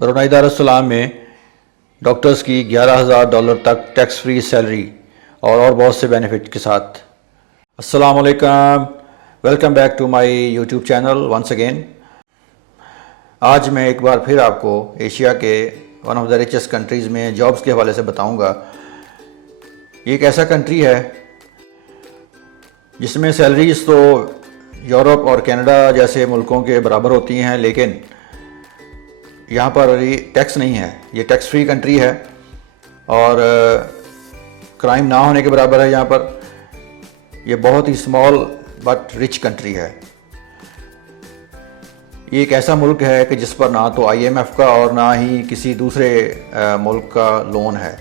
Brunei Darussalam में doctors की $11,000 तक टैक्स फ्री सैलरी और बहुत से बेनिफिट के साथ। अस्सलाम वालेकुम, welcome back to my YouTube channel once again. आज मैं एक बार फिर आपको एशिया के one of the richest countries में जॉब्स के हवाले से बताऊंगा। ये एक ऐसा कंट्री है जिसमें सैलरीज तो यूरोप और कनाडा जैसे मुल्कों के बराबर होती हैं, लेकिन यहाँ पर ये टैक्स नहीं है। ये टैक्स फ्री कंट्री है और क्राइम ना होने के बराबर है। यहाँ पर ये बहुत ही स्मॉल बट रिच कंट्री है। ये एक ऐसा मुल्क है कि जिस पर ना तो IMF का और ना ही किसी दूसरे मुल्क का लोन है।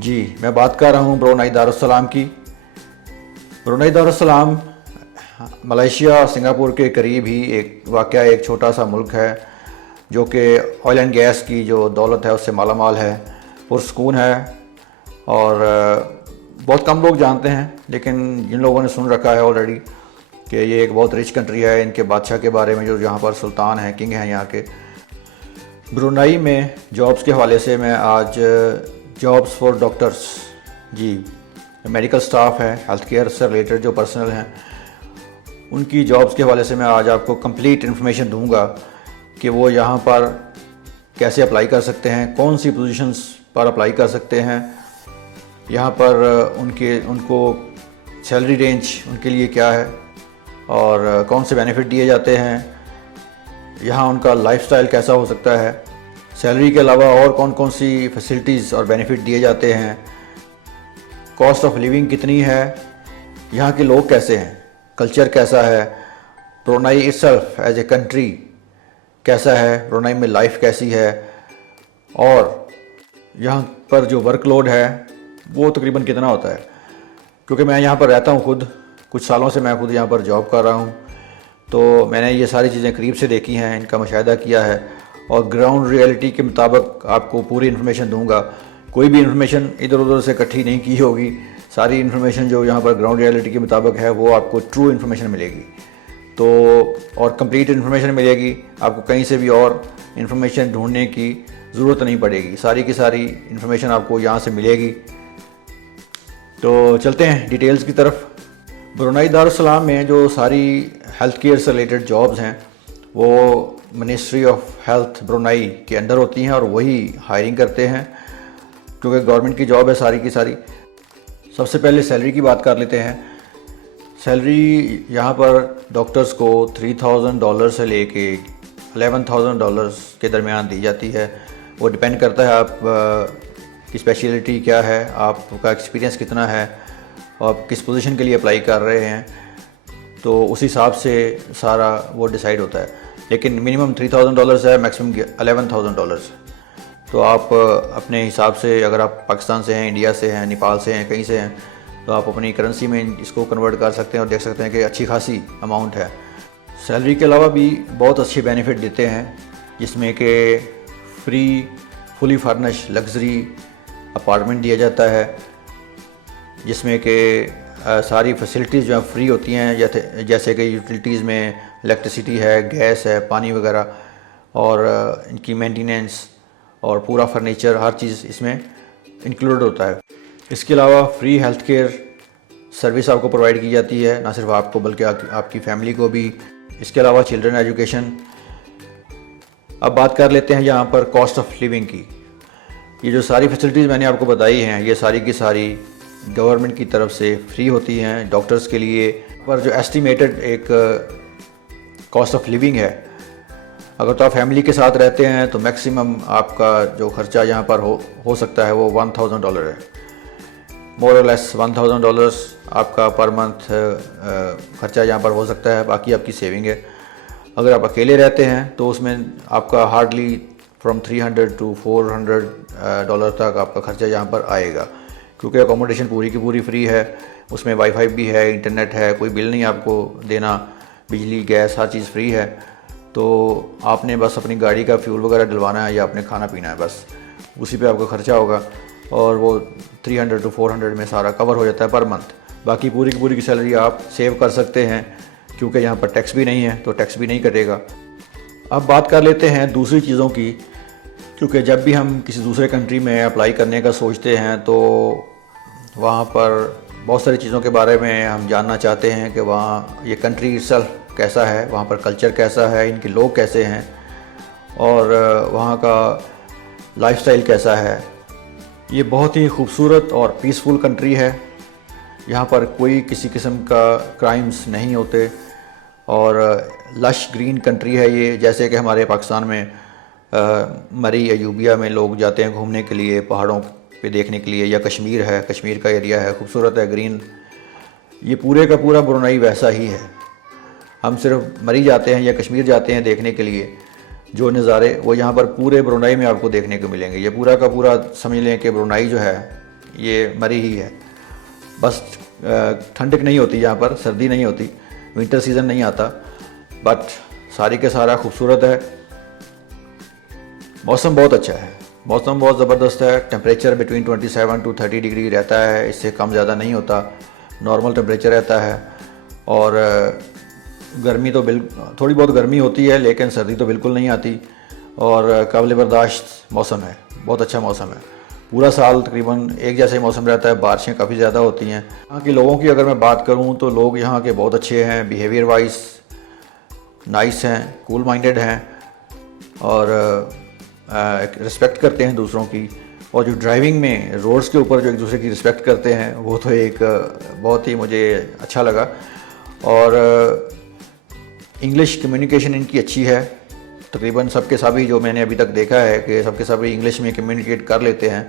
जी, मैं बात कर रहा हूँ ब्रुनेई दारुस्सलाम की। ब्रुनेई दारुस्सलाम मलेशिया और सिंगापुर के करीब ही एक छोटा सा मुल्क है जो कि ऑयल एंड गैस की जो दौलत है उससे मालामाल है, पुरसकून है और बहुत कम लोग जानते हैं, लेकिन जिन लोगों ने सुन रखा है ऑलरेडी कि ये एक बहुत रिच कंट्री है। इनके बादशाह के बारे में जो यहाँ पर सुल्तान हैं, किंग हैं यहाँ के। ब्रुनेई में जॉब्स के हवाले से मैं आज जॉब्स फॉर डॉक्टर्स, जी मेडिकल स्टाफ है, हेल्थ केयर से रिलेटेड जो पर्सनल हैं, उनकी जॉब्स के हवाले से मैं आज आपको कंप्लीट इन्फॉर्मेशन दूंगा कि वो यहाँ पर कैसे अप्लाई कर सकते हैं, कौन सी पोजीशंस पर अप्लाई कर सकते हैं, यहाँ पर उनको सैलरी रेंज उनके लिए क्या है और कौन से बेनिफिट दिए जाते हैं, यहाँ उनका लाइफस्टाइल कैसा हो सकता है, सैलरी के अलावा और कौन कौन सी फैसिलिटीज़ और बेनिफिट दिए जाते हैं, कॉस्ट ऑफ लिविंग कितनी है, यहाँ के लोग कैसे हैं, कल्चर कैसा है, Brunei itself as a country कैसा है, ब्रुनेई में लाइफ कैसी है और यहाँ पर जो वर्कलोड है वो तकरीबन कितना होता है। क्योंकि मैं यहाँ पर रहता हूँ, खुद कुछ सालों से मैं खुद यहाँ पर जॉब कर रहा हूँ, तो मैंने ये सारी चीज़ें करीब से देखी हैं, इनका मुशाहिदा किया है और ग्राउंड रियलिटी के मुताबिक आपको पूरी इन्फॉर्मेशन दूंगा। कोई भी इन्फॉर्मेशन इधर उधर से इकट्ठी नहीं की होगी। सारी इन्फॉर्मेशन जो यहाँ पर ग्राउंड रियलिटी के मुताबिक है वो आपको ट्रू इन्फॉर्मेशन मिलेगी, तो और कंप्लीट इन्फॉर्मेशन मिलेगी। आपको कहीं से भी और इन्फॉर्मेशन ढूंढने की ज़रूरत नहीं पड़ेगी, सारी की सारी इन्फॉर्मेशन आपको यहाँ से मिलेगी। तो चलते हैं डिटेल्स की तरफ। ब्रुनेई दारुस्सलाम में जो सारी हेल्थ केयर से रिलेटेड जॉब्स हैं वो मिनिस्ट्री ऑफ हेल्थ ब्रुनेई के अंडर होती हैं और वही हायरिंग करते हैं, क्योंकि गवर्नमेंट की जॉब है सारी की सारी। सबसे पहले सैलरी की बात कर लेते हैं। सैलरी यहाँ पर डॉक्टर्स को $3,000 से लेके $11,000 के दरमियान दी जाती है। वो डिपेंड करता है आप की स्पेशलिटी क्या है, आपका एक्सपीरियंस कितना है और आप किस पोजीशन के लिए अप्लाई कर रहे हैं, तो उस हिसाब से सारा वो डिसाइड होता है। लेकिन मिनिमम $3,000 है, मैक्सिमम $11,000। तो आप अपने हिसाब से, अगर आप पाकिस्तान से हैं, इंडिया से हैं, नेपाल से हैं, कहीं से हैं, तो आप अपनी करेंसी में इसको कन्वर्ट कर सकते हैं और देख सकते हैं कि अच्छी खासी अमाउंट है। सैलरी के अलावा भी बहुत अच्छे बेनिफिट देते हैं, जिसमें कि free fully furnish luxury apartment दिया जाता है, जिसमें कि सारी फैसिलिटीज़ जो हैं फ्री होती हैं, जैसे कि यूटिलिटीज़ में इलेक्ट्रिसिटी है, गैस है, पानी वगैरह और इनकी मेंटेनेंस और पूरा फर्नीचर, हर चीज़ इसमें इंक्लूड होता है। इसके अलावा फ्री हेल्थ केयर सर्विस आपको प्रोवाइड की जाती है, ना सिर्फ आपको बल्कि आपकी फैमिली को भी। इसके अलावा चिल्ड्रन एजुकेशन। अब बात कर लेते हैं यहाँ पर कॉस्ट ऑफ लिविंग की। ये जो सारी फैसिलिटीज़ मैंने आपको बताई हैं, ये सारी की सारी गवर्नमेंट की तरफ से फ्री होती हैं डॉक्टर्स के लिए। पर जो एस्टिमेटेड एक कॉस्ट ऑफ लिविंग है, अगर तो आप फैमिली के साथ रहते हैं तो मैक्सिमम आपका जो खर्चा यहाँ पर हो सकता है वो $1,000 है। मोर और लेस $1,000 आपका पर मंथ खर्चा यहाँ पर हो सकता है, बाकी आपकी सेविंग है। अगर आप अकेले रहते हैं तो उसमें आपका हार्डली फ्रॉम $300 to $400 तक आपका खर्चा यहाँ पर आएगा, क्योंकि अकोमोडेशन पूरी की पूरी फ्री है, उसमें वाईफाई भी है, इंटरनेट है, कोई बिल नहीं आपको देना, बिजली गैस हर चीज़ फ्री है। तो आपने बस अपनी गाड़ी का फ्यूल वगैरह डलवाना है या आपने खाना पीना है, बस उसी पे आपका खर्चा होगा और वो 300 to 400 में सारा कवर हो जाता है पर मंथ। बाकी पूरी की सैलरी आप सेव कर सकते हैं, क्योंकि यहाँ पर टैक्स भी नहीं है तो टैक्स भी नहीं कटेगा। अब बात कर लेते हैं दूसरी चीज़ों की, क्योंकि जब भी हम किसी दूसरे कंट्री में अप्लाई करने का सोचते हैं तो वहाँ पर बहुत सारी चीज़ों के बारे में हम जानना चाहते हैं कि वहाँ ये कंट्री इटसेल्फ कैसा है, वहाँ पर कल्चर कैसा है, इनके लोग कैसे हैं और वहाँ का लाइफस्टाइल कैसा है। ये बहुत ही खूबसूरत और पीसफुल कंट्री है। यहाँ पर कोई किसी किस्म का क्राइम्स नहीं होते और लश ग्रीन कंट्री है ये। जैसे कि हमारे पाकिस्तान में मरी अयूबिया में लोग जाते हैं घूमने के लिए, पहाड़ों पे देखने के लिए, या कश्मीर है, कश्मीर का एरिया है, खूबसूरत है, ग्रीन। ये पूरे का पूरा ब्रुनाई वैसा ही है। हम सिर्फ मरी जाते हैं या कश्मीर जाते हैं देखने के लिए, जो नज़ारे वो यहाँ पर पूरे ब्रुनाई में आपको देखने को मिलेंगे। ये पूरा का पूरा समझ लें कि ब्रुनाई जो है ये मरी ही है। बस ठंडक नहीं होती यहाँ पर, सर्दी नहीं होती, विंटर सीज़न नहीं आता, बट सारी के सारा खूबसूरत है। मौसम बहुत अच्छा है, मौसम बहुत ज़बरदस्त है। टेम्परेचर बिटवीन 27 to 30 डिग्री रहता है, इससे कम ज़्यादा नहीं होता, नॉर्मल टेम्परेचर रहता है। और गर्मी तो थोड़ी बहुत गर्मी होती है, लेकिन सर्दी तो बिल्कुल नहीं आती और काबिल बर्दाश्त मौसम है, बहुत अच्छा मौसम है। पूरा साल तकरीबन एक जैसा ही मौसम रहता है, बारिशें काफ़ी ज़्यादा होती हैं। यहाँ के लोगों की अगर मैं बात करूँ तो लोग यहाँ के बहुत अच्छे हैं, बिहेवियर वाइज नाइस हैं, कूल माइंडेड हैं और रिस्पेक्ट करते हैं दूसरों की। और जो ड्राइविंग में रोड्स के ऊपर जो एक दूसरे की रिस्पेक्ट करते हैं, वो तो एक बहुत ही मुझे अच्छा लगा। और इंग्लिश कम्युनिकेशन इनकी अच्छी है, तकरीबन सबके सभी जो मैंने अभी तक देखा है कि सबके सभी इंग्लिश में कम्युनिकेट कर लेते हैं,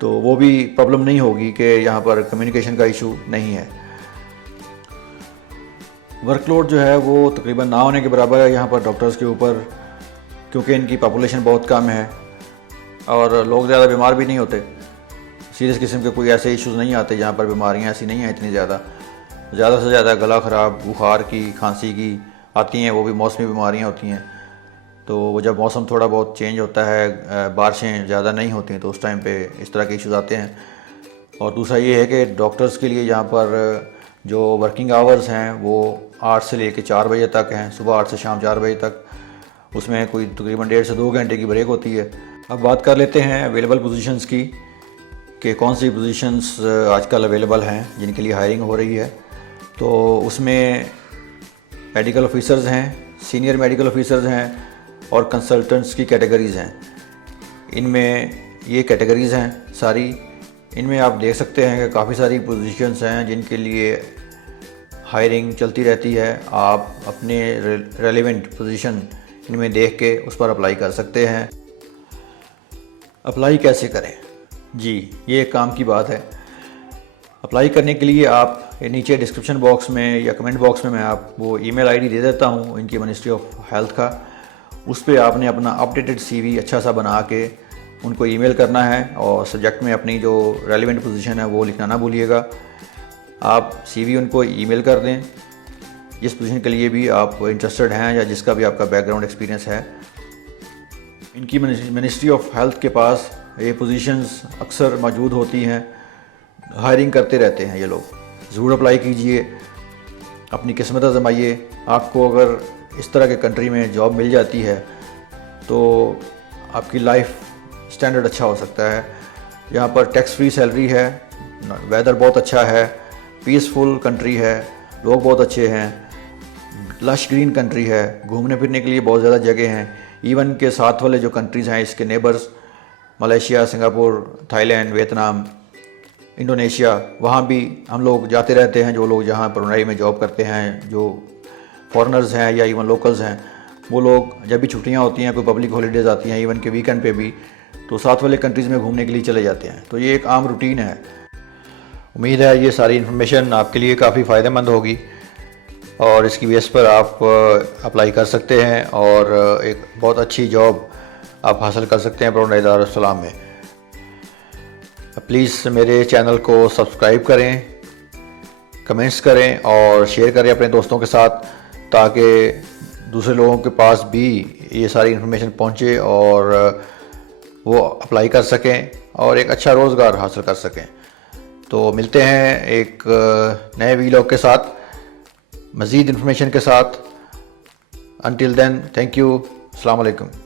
तो वो भी प्रॉब्लम नहीं होगी कि यहाँ पर कम्युनिकेशन का इशू नहीं है। वर्कलोड जो है वो तकरीबन ना होने के बराबर है यहाँ पर डॉक्टर्स के ऊपर, क्योंकि इनकी पॉपुलेशन बहुत कम है और लोग ज़्यादा बीमार भी नहीं होते। सीरियस किस्म के कोई ऐसे इश्यूज़ नहीं आते, यहाँ पर बीमारियाँ ऐसी नहीं हैं इतनी ज़्यादा से ज़्यादा गला ख़राब, बुखार की, खांसी की आती हैं, वो भी मौसमी बीमारियाँ होती हैं। तो वो जब मौसम थोड़ा बहुत चेंज होता है, बारिशें ज़्यादा नहीं होती हैं, तो उस टाइम पे इस तरह के इश्यूज़ आते हैं। और दूसरा ये है कि डॉक्टर्स के लिए यहाँ पर जो वर्किंग आवर्स हैं वो 8 से लेकर 4 बजे तक हैं, सुबह 8 से शाम 4 बजे तक। उसमें कोई तकरीबन 1.5 से 2 घंटे की ब्रेक होती है। अब बात कर लेते हैं अवेलेबल पोजीशंस की कि कौन सी पोजीशंस आजकल अवेलेबल हैं जिनके लिए हायरिंग हो रही है। तो उसमें मेडिकल ऑफिसर्स हैं, सीनियर मेडिकल ऑफिसर्स हैं और कंसल्टेंट्स की कैटेगरीज़ हैं। इनमें ये कैटेगरीज़ हैं सारी। इनमें आप देख सकते हैं कि काफ़ी सारी पोजीशंस हैं जिनके लिए हायरिंग चलती रहती है। आप अपने रेलेवेंट पोजीशन इनमें देख के उस पर अप्लाई कर सकते हैं। अप्लाई कैसे करें जी, ये एक काम की बात है। अप्लाई करने के लिए आप नीचे डिस्क्रिप्शन बॉक्स में या कमेंट बॉक्स में मैं आपको ईमेल आईडी दे देता हूँ इनकी मिनिस्ट्री ऑफ हेल्थ का। उस पर आपने अपना अपडेटेड सीवी अच्छा सा बना के उनको ईमेल करना है और सब्जेक्ट में अपनी जो रेलेवेंट पोजीशन है वो लिखना ना भूलिएगा। आप सीवी उनको ईमेल कर दें जिस पोजीशन के लिए भी आप इंटरेस्टेड हैं या जिसका भी आपका बैकग्राउंड एक्सपीरियंस है। इनकी मिनिस्ट्री ऑफ हेल्थ के पास ये पोजीशंस अक्सर मौजूद होती हैं, हायरिंग करते रहते हैं ये लोग। ज़रूर अप्लाई कीजिए, अपनी किस्मत आजमाइए। आपको अगर इस तरह के कंट्री में जॉब मिल जाती है तो आपकी लाइफ स्टैंडर्ड अच्छा हो सकता है। यहाँ पर टैक्स फ्री सैलरी है, वेदर बहुत अच्छा है, पीसफुल कंट्री है, लोग बहुत अच्छे हैं, लश ग्रीन कंट्री है, घूमने फिरने के लिए बहुत ज़्यादा जगह हैं। इवन के साथ वाले जो कंट्रीज़ हैं इसके neighbours, Malaysia, Singapore, Thailand, Vietnam, Indonesia, वहाँ भी हम लोग जाते रहते हैं। जो लोग जहाँ ब्रुनाई में जॉब करते हैं, जो फॉरेनर्स हैं या इवन लोकल्स हैं, वो लोग जब भी छुट्टियाँ होती हैं, कोई पब्लिक हॉलीडेज़ आती हैं, इवन के वीकेंड पे भी, तो साथ वाले कंट्रीज़ में घूमने के लिए चले जाते हैं। तो ये एक आम रूटीन है। उम्मीद है ये सारी इन्फॉर्मेशन आपके लिए काफ़ी फ़ायदेमंद होगी और इसकी बेस पर आप अप्लाई कर सकते हैं और एक बहुत अच्छी जॉब आप हासिल कर सकते हैं ब्रुनाई दारुस्सलाम में। प्लीज़ मेरे चैनल को सब्सक्राइब करें, कमेंट्स करें और शेयर करें अपने दोस्तों के साथ, ताकि दूसरे लोगों के पास भी ये सारी इन्फॉर्मेशन पहुंचे और वो अप्लाई कर सकें और एक अच्छा रोज़गार हासिल कर सकें। तो मिलते हैं एक नए वीलॉग के साथ, मज़ीद इन्फॉर्मेशन के साथ। Until then, thank you. Assalamu alaikum.